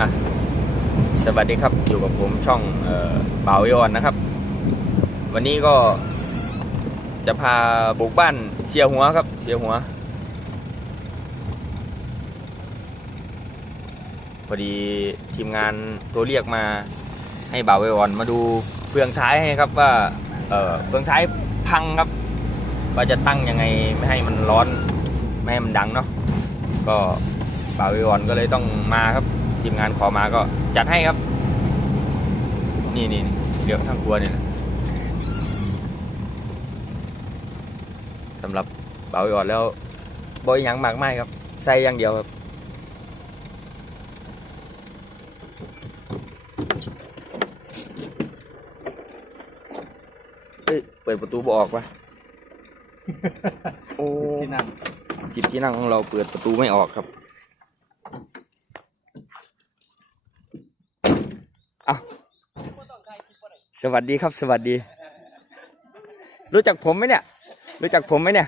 อะสวัสดีครับอยู่กับผมช่องเบ่าวิออนนะครับ วันนี้ก็จะพาบุกบ้านเสียหัวครับเสียหัว พอดีทีมงานตัวเรียกมาให้บ่าววิออนมาดูเฟืองท้ายให้ครับว่าเเฟืองท้ายพังครับ ว่าจะตั้งยังไงไม่ให้มันร้อน ไม่ให้มันดังเนาะก็บ่าววิออนก็เลยต้องมาครับ ทีมงานขอมาก็จัดให้ครับ นี่นี่นี่เดี๋ยวทั้งครัวเนี่ยนะสำหรับบ่าววิออนแล้วบอยยังมากไม่ครับ ใส่อย่างเดียวครับเอ้ยเปิดประตูบออกปะโอ้ที่นั่นจิบที่นั่งของเราเปิดประตูไม่ออกครับเอา สวัสดีครับ สวัสดี รู้จักผมไหมเนี่ย รู้จักผมไหมเนี่ย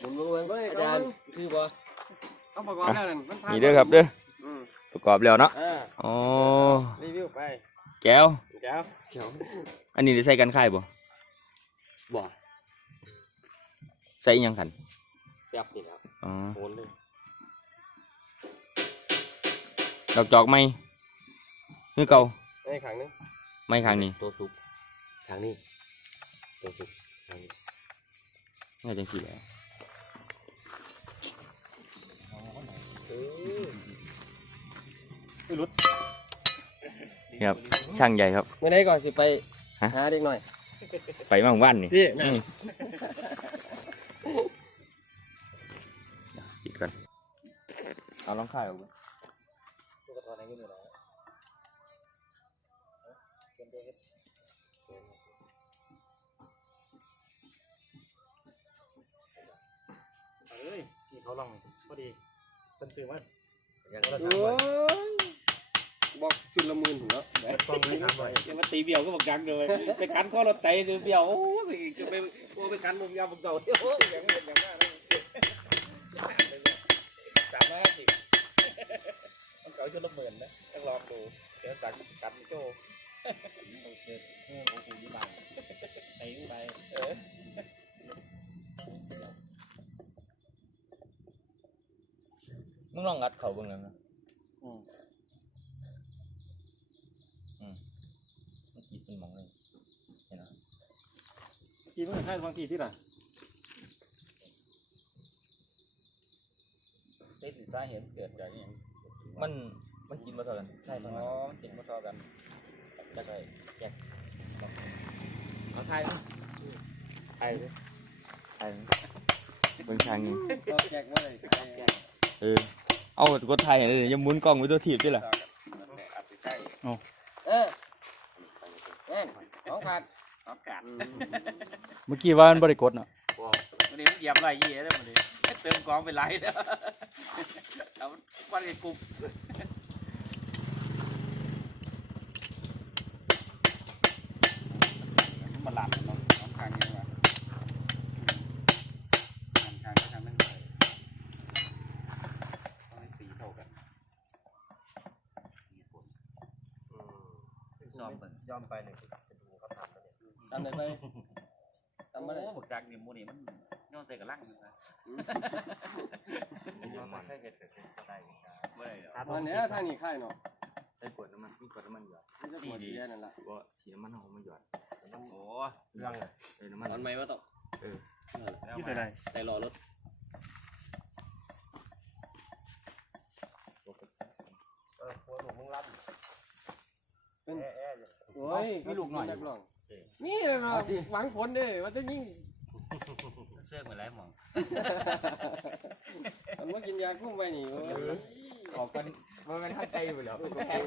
หมุนเมืองก็อาจารย์คือบ่เอาประกอบแล้วนั่นมันผ่านนี่เด้อครับเด้ออืมประกอบแล้วเนาะอ่าอ๋อรีวิวไปแก้วเจ้าเขียวอันนี้ได้ใส่กันค่ายบ่บ่ใส่อิหยังขันแป๊บนี่แล้วอ๋อโหนเลยดอกจอกไหมคือเก่า ไอ้ขังนึงไม่ข้างนี้ตัวสุกทางนี้ตัวสุกทางนี้นี่จังสีแหล้วเออนี่ครับช่างใหญ่ครับ เมื่อไหร่ก่อนสิไปฮะ หาเด็กหน่อยไปมาของบ้านนี่พี่อืมปิดก่อนเอาลองค่ายออกไปตุ๊กตาไหนอยู่ ไหนเอ้ยนี่เขาลองพอดีเป็นซื้อมายังโอ้ยบอกจุดละหมื่นถึงแล้วฟังเลยครับยังมาตีเบี้ยวก็บอกยังเลยไปกันข้อรถไตเบี้ยวโอ้ยไปโอ้ไปกันมุมยาวมุมเก่าโอ้ยอย่างนี้อย่างนั้นสามร้อยห้าสิบมันเก่าชุดละหมื่นนะต้องลองดูเดี๋ยวกันกันโจ้ โอเคโอ้โหกูดีบ้างไอ้ไปเออมึงลองงัดเขาเบิ่งแล้วนะอืมอืมเมื่อกี้เป็นหมองเลยเห็นไหมทีมันใช่ฟังทีที่ไหนติดสาเหตุเกิดจากอย่างมันมันกินมาเท่ากันใช่อ๋อมันติดมาต่อกัน จะไปแจกเอาไทยไทยเลยไทยเบิ่งทางนี้ก็แจกมาเลยเออเอากดไทยเห็นเลยอยังหมุนกล้องไปตัวถีบด้วยล่ะอัดใกล้เออแน่นของขาดอากาศเมื่อกี้ว่ามันบริกดเนาะวันนี้เหยียบไรยี่แล้ววันนี้เติมกองไปไรแล้วเอาวันนี้กลุ่ม จากเนี่ยมูนี่มันย้อนใส่กับลังอยู่นะย้อนใส่เห็ดเสร็จก็ได้ไม่ได้หรอกตอนนี้ทางนี้ค่ายเนาะได้กดน้ำมันมีกดน้ำมันหยอดนี่จะปวดเสียนั่นแหละก็สีน้ำมันหอมมันหยอดโอ้เรื่องเออน้ำมันมันไม่ว่าต้องที่ใส่ได้แต่รอรถเออหัวหนูมึงรับเป็นแอ่แอ่เลยโอ้ยมีลูกหน่อยนักร้องนี่เราหวังผลเด้ว่าจะยิ่ง เสื้อเหมือนไรหมองมันมากินยาคุ้มไปนี่โอ้ยออกกันมันเป็นท่าใจไปแล้วมันแพง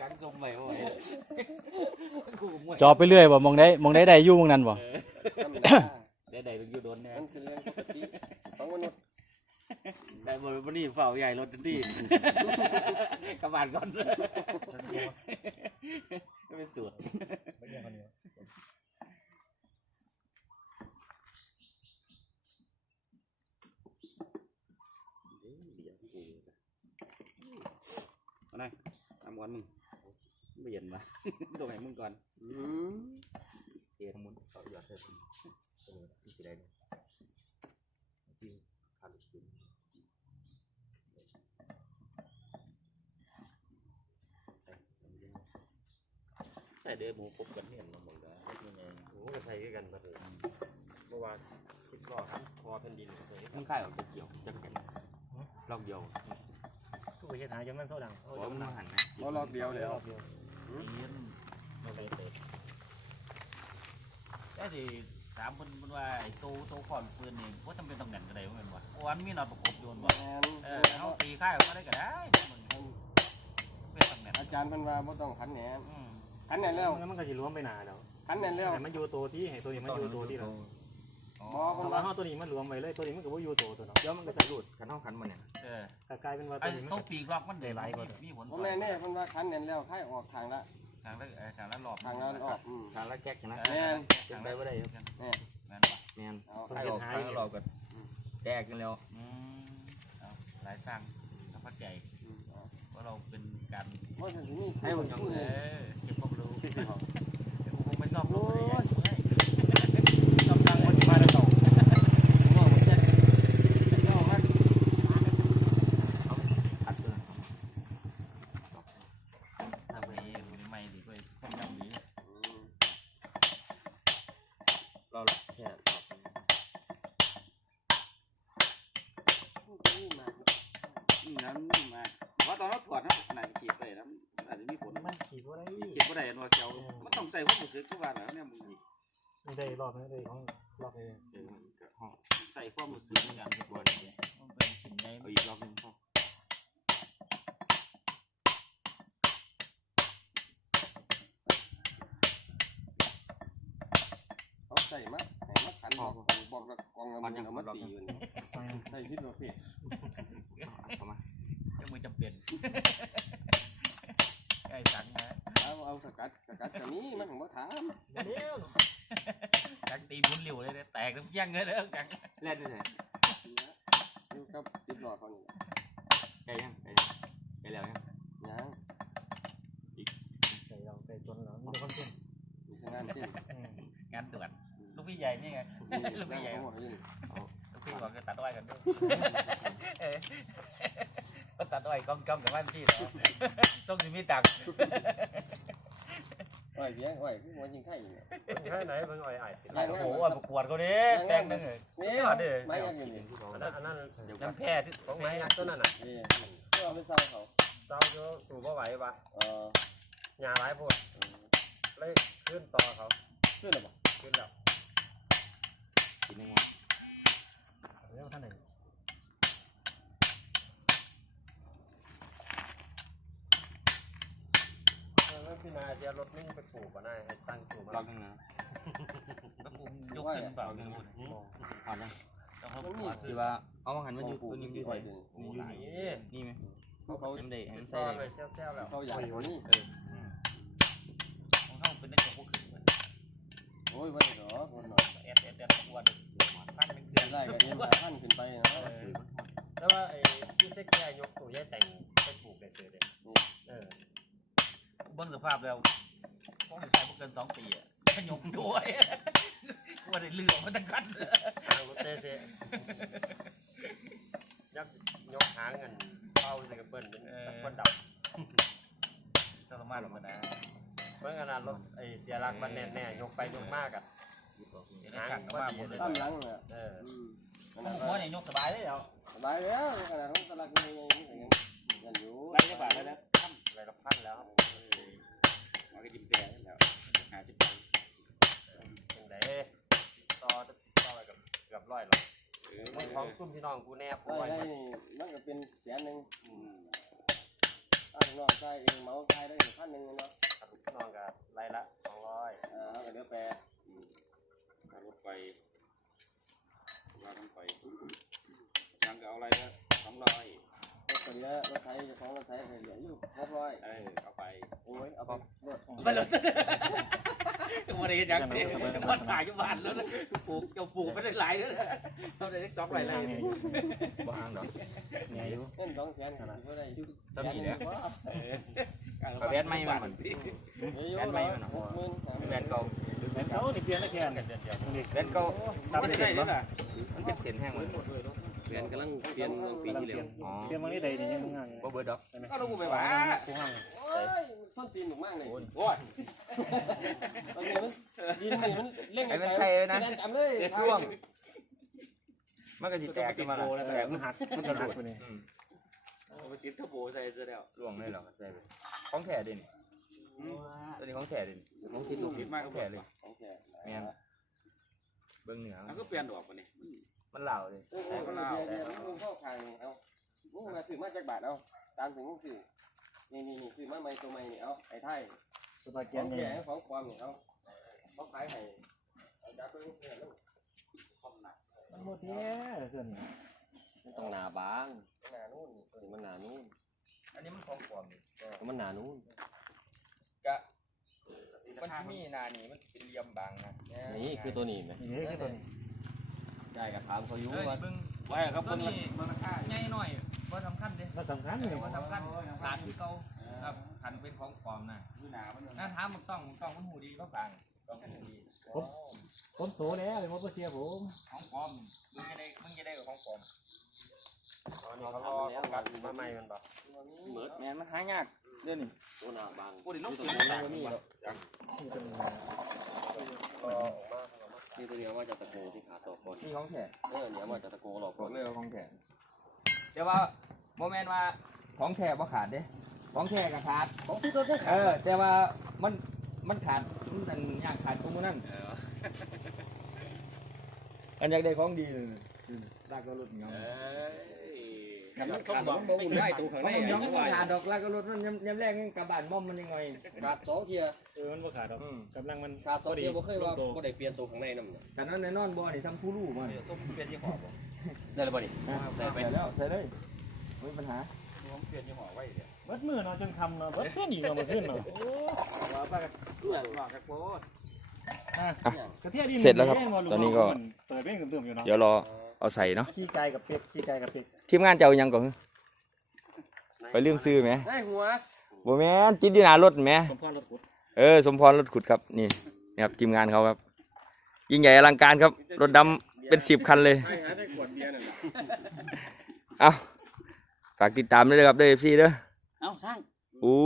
กันทรงใหม่โอ้ยกูมวยจอไปเรื่อยบ่มองได้มองได้ได้อยู่มองนั้นบ่ธรรมดาได้ได้ต้องอยู่โดนแน่มันเป็นเรื่องปกติของมนุษย์ได้บนบนนี่เฝ้าใหญ่รถทันทีกระบาดก่อนก็เป็นสูตร เอาหน่อยทำ ก่อนมึงไม่เย็นวะตรงไหนมึงก่อนอืมเททั้งหมดเอาหยอดเสร็จเออที่สิได้เนี่ยที่ขาดลูกชิ้นใส่เดือหมูครบกันเห็นมาหมดแล้วนี่ไงโอ้ก็ใส่คือกันบัดนี้เมื่อวานสิบล้อครับพอแผ่นดินเลยมึงค่ายออกจะเกี่ยวจะแข็งรอบเดียวทุ กประเทศหาจังมันโซดังเพราะว่ามึงหันนะเรารอบเดียวเลยรอบเดียวเลี้ยนมาไปเตะแต่ที่ถามเพิ่นเพิ่นว่าไอ้โตโตขอนปืนนี่ว่าจำเป็นต้องแน่นก็ได้ว่าแม่นบ่เพราะว่ามันมีนอตประกบอยู่บ่เออเฮาตีค่ายออกมาได้ก็ได้มันเป็นต้องแน่นอาจารย์เพิ่นว่าบ่ต้องขันแหนอืมขันแหนแล้วแล้วมันก็สิรวมไปหนาแล้วขันแหนแล้ว ให้มันอยู่ตัวที่ให้ตัวนี้มันอยู่ตัวที่เรา บ่เพเพิ่นราะว่าว่าเฮาตัวนี้มันรวมไว้เลยตัวนี้มันก็บ่อยู่ตัวตัวเนาะเดี๋ยวมันก็จะหลุดกันเท่าขันมันเนี่ย เออแต่กลายเป็นว่าไอ้ตัวนี้มันต้องปีกล็อกมันได้หลายกว่า มีผลบ่แม่นแน่เพิ่นว่าขันแหนมแล้วค่ายออกทางละทางละเออทางละรอบทางละออกอืม ทางละแก๊กนะเออเป็นไปไม่ได้ครับแน่แม่นบ่แมนเอาค่ายออกทางละรอบก็แตกกันแล้วอืมเอาหลายทางต้องเข้าใจอืมเอาว่าเราเป็นการ บ่สิมีให้ผมยังผู้เอนี่อเก็บความรู้ที่สิบเดี๋ยวผมไม่ซ่อมรถเลย ขีดว่าได้ขีดบ่ได้อันว่าเจ้ามันต้องใส่ความรู้สึกทุกวันแล้วเนี่ยมึงไม่ได้รอบนี้ได้ของรอบนี้เดี๋ยวกับห้องใส่ความรู้สึกในการเก็บบอลมันเป็นสิ่งใดเอาอีกรอบหนึงพ่อเอาใส่มาให้มาขันบอกบอกละกองละมือเอามาตีอยู่นี่ใส่ผิดประเภทเข้ามาจะมือจำเป็น ไอ้สังนะเอาเอาสกัดสกัดก็มีมันบ่ถามเดี๋ยวสังตีบุญเหลวเลยแตกน้ำยังเลยเด้อจังเล่นด้วยไหนอยู่กับสิบล้อเขานี่ใกล้ยังใกล้ยังใกล้แล้วยังยังใส่เราใส่จนเรามีแต่ความเชื่อมีทำงานเช่นงานด่วนลูกพี่ใหญ่นี่ไงนี่นั่งเขาบอกอยู่นี่ลูกพี่บอกจะตัดอ้อยกันด้วยก็ ตัดอ้อยกำกำแต่บ้านพี่เหรอต้องมีตังค์อ้อยเบี้ยอ้อยคือว่ายิงไข่นี่แค่ไหนเบิ่งอ่อยไอ้โอ้โหประกวดเขาดิแป้งนึงเลยนี่ยอดดิไม่ยังอยู่นี่อันนั้นอันนั้นน้ำแพ้ที่ของไม้ยักษ์ตัวนั้นน่ะนี่ก็เอาไปใส่เขาเจ้าจะสู่บ่ไหวปะเออหญ้าหลายโพดเลยขึ้นต่อเขาขึ้นหรือเปล่าขึ้นแล้วกินยังไงเรื่องท่านหนึ่ งแล้วพี่นาจะรถนิ่งไปปลูกก่อนได้ให้สร้างปลูกมารอบหนึงนะแล้วกูยกขึ้นเปล่าไม่รู้อ่อนยังต้องเขาคือว่าเอามาหันมาอยู่ปลูกตัวนี้ที่อยู่อ้ไหอนยนี่นี่อยู่นี่นี่ไหมเขาเขาเอ็มเดย์เอ็มตใส่อนไปเลยเซลล์ๆแล้วเขาอยากเขานี่ของเขาเป็นนักเตะพวกขึ้นโอ้ยไม่หรอกคนหน่อยเอสเอสเอสวันพันเป็นเดือนได้ก็เอ็มหาพันขึ้นไปเนาะแล้วว่าไอ้ที่เซ็กแย่ยกตัวแย่แต่งไปปลูกได้เสือเด็เออ เบิ้งสภาพแล้วคงใช้พวกเกินสองปีอะขยมถ้วยว่าได้เลือกมันตั้งกันทางรถเตเซยักยกหางเงินเป้าเลยกับเปิ้ลเป็นคนดับทรมานหรอกนะเมื่อขนาดรถไอ้เสียรักมันแน่แน่ยกไปยกมากอะเดี๋ยวได้ขังก็ว่าผมเลยตั้มหลังเลยเอออืมขผนาดมว่าเนี่ยยกสบายเลยเดี๋ยวสบายแล้วขนาดของตลาดนี่ยังยังอยู่ไล่ได้บาทแล้วนะอะไรละพันแล้ว มาก็จิ้มแซ่แล้วหาจิ้มเป็นไดต่อต่อไปกับกับร้อยหรอกมันของซุ่มพี่น้องกูแนบได้ไว้ได้มันก็เป็นแสนหนึ่งถ้าน้องใช้เองเมาใช้ได้พันหนึ่งเนาะพี่น้องกับไรละสองร้อยอ่าก็เดี๋ยวแปลรถไฟวางรถไฟยังก็เอาอะไรละสองร้อย รถไปเยอะรถไทยของรถไทยเหลืออยู่หกร้อยเออเอาไปโอ้ยเอาไปรถไปเลยวันนี้ยังเด็กวันถ่ายอยู่บ้านแล้วนะปลูกจะปลูกไม่ได้หลายแล้วนะทำได้สักสองไรเลยบ่ห่างดอกไงอยู่เงินสองแสนกันบ่ได้จะมีเนี่ยกระเบียนไม่มันแบนไม่มันหกหมื่นสามแบนเก่าแบนเขานี่เปลี่ยนได้แค่กันเดือนเดียวแบนเก่าไม่ได้เลยนะมันเป็นเส้นแห้งเลยเปลี่ ยนกำลังเปลี่ยนปีที่แล้วอ๋อเปลี่ยนมานี่ใดนี่ยังมึงงานบ่เบิดดอกก็ลงไปว่ากูห่างโอ้ยส้นตีนหนุกมากเลยโอ้ยตอนนี้มันดินนี่มันเล่นไอ้มันใช่นะจำเลยร่วงมันก็สิแตกขึ้นมาโกละแล้วแต่มันหักมันกระโดดไปนี่อืมไปติดทบโบใส่เสื้อแล้วร่วงเลยเหรอใช่ไปของแท้เด่นตัวนี้ของแท้เด่นของที่ถูกผิดมากก็แท้เลยของแกแม่นเบิ่งเหนือมันก็เปลี่ยนดอกมันนี่ มันเหล่าเลยเออเออเดี๋ยวเดี๋ยวมึงเข้าขายเอามึงมาถือมาจากบาทเอาตามถึงมึงถือนี่นี่นี่ถือมาใหม่ตัวใหม่นี่เอาไอ้ไทยสบายขเกียอนงนี่แก่ของความนี่เอาเขาขายให้เอาจับไปเนี่ยแล้วมันโมเทียเส้นมันต้องหนาบางหนานู่นตัวนี้มันหนานู่นอันนี้มันของปลอมนี่มันหนานู่นกะมันสิมีหนานี่มันสิเป็นเหลี่ยมบางนะนี่คือตัวนี้ไหมนี่คือตัวนี้ ได้กับถามเขาอยู่เอ้ยว่าเบิ่งไว้ครับตัวเพิ่งนี้ใหญ่หน่อยบ่สำคัญเด้มันสำคัญเลยบ่สำคัญขาดคือเก่าครับคันเป็นของปลอมนะคือหนามันถ้าถามมันต้องต้องมันหูดีก็ฟังต้องหูดีผมโสแล้วเลยผมก็เสียผมของปลอมมึงจะได้มึงจะได้กับของปลอมเขารอเขากัดมาใหม่มันแบบเหมือนแม่นมันหายากเดี๋ยวนี้ตัวหนาบางกูดิลูกตัตัววนี้นี้มันมีหรอก นี่ตัวเดียวว่าจะตะโกที่ขาตัวคนนี่ของแท้เออเนี่ยว่าจะตะโกหลอกบคอกนเลยว่าของแท้แต่ว่าโมเมนต์ว่าของแท้บ่ขาดเด้ของแท้ก็ขาด ของที่ตัวนี้เออ แต่ว่ามันมันขาดมันอันยากขาดของมันนั่นอันอยากได้ของดีเลยลากก็รถเหงา เอ้ย กันมันขาดมันบ่บุญได้ตัวข้างในมันมาขาดดอกลากก็รถมันยำยำแรกยังกระบาดม่อมมันยังไงขาดสองเทียเออมันบ่ขาดหรอกกำลังมันขาดสองเทียบ่เคยว่าบ่ได้เปลี่ยนตัวข้างในนำแต่นั้นในนอนบ่อนี่ซ้ำผู้รู้มันต้องเปลี่ยนยี่ห้อบ่ได้แล้วบ่ดิใส่ไปแล้วใส่เลยไม่มีปัญหาผมเปลี่ยนยี่ห้อไว้เดี๋ยวเบิดมือเนาะจนคำเนาะเบิดเพื่อนอีกเนาะมาขึ้นเนาะว่าไปกันหลอกกันโพดเทียดเสร็จแล้วครับ ตอนนี้ก็เดี๋ยวรอ เอาใส่เนาะขี้ไก่กับเป็ดขี้ไก่กับเป็ดทีมงานจะเอายังก่อนไปลืมซื้อไหมได้หัวบ่แม่นจิตดีหนารถไหม สมพรรถขุดเออสมพรรถขุดครับนี่นี่ครับทีมงานเขาครับ ยิ่งใหญ่อลังการครับ รถดำเป็นสิบคันเลยให้หาได้ขวดเบียร์นั่นแหละเอาฝากติดตามด้วยนะครับเด้อเอฟซีเด้อ เอ้าช่าง อู้